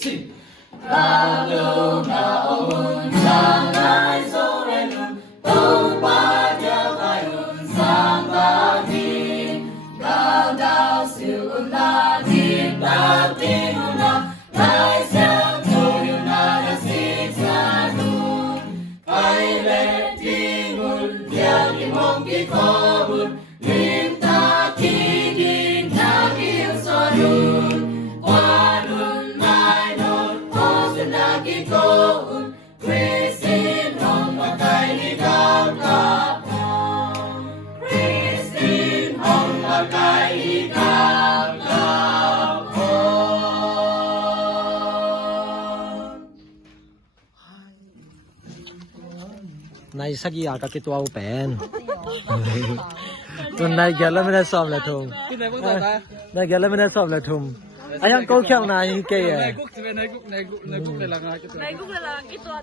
sing. Gao đâu na ông sang lai số em luôn, đâu qua giờ phải luôn sang ta đi. Gao gao siêu na đi ta tin na, lai sang thôi na đã xin ra luôn. Ai lệ đi ngôn dia đi mong đi khó buồn, lim ta khi đi na kêu so luôn. Qua luôn mai nốt có sự na khi cô un, Christine hồng mà tay đi cao cao phong. Christine hồng mà tay đi cao cao phong. Này sắc gì à các cái tua bền. Tuần này giờ là mình đã xong là thùng. Này giờ là mình đã xong là thùng. Anh em câu khéo này cái à. Này cúc là cái tua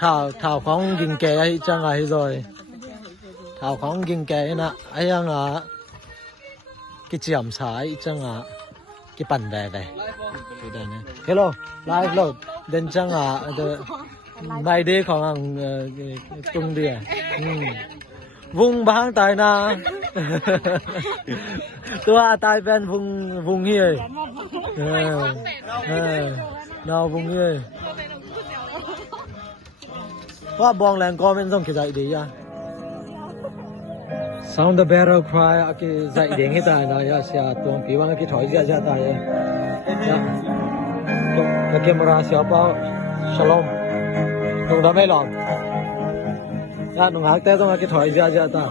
ta. Thảo khoáng kinh kệ ấy chẳng ai rồi. Thảo khoáng kinh kệ nè. Anh em à cái chiếm sai chẳng à cái bàn về về. Hello, live load. Đến chẳng à mai đâyของ tung địa vùng bang tài naตัวtàiเป็นvùng hiề nào vùng hiềว่าบองแรงก็เป็นต้องคิดดีอ่ะ sound the battle cry อ่ะकि dạy đến cái tài này à sẽ tuồng phí bằng cái thổi ra tài à cái camera sẽ bao shalom tụi nó mới làm ra nó ngạc té xong cái thỏi ra ta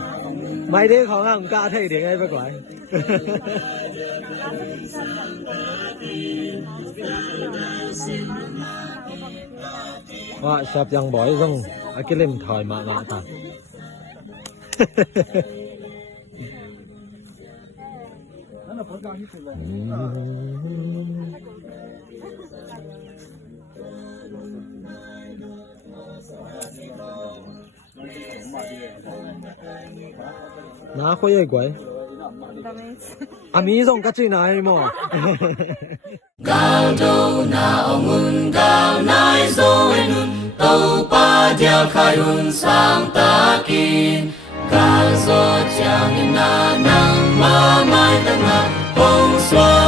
mày đi khó ngang cả thấy để ngay với quái哇sập yang bói xong cái lim thỏi mà ngã ta 나 호의 quái mi rong cái này mà Gao đâu na ông un gao nai rồi nun, tàu pa dia khai un sang ta kin. Gao zo chang na nang ma mai tang na hong xua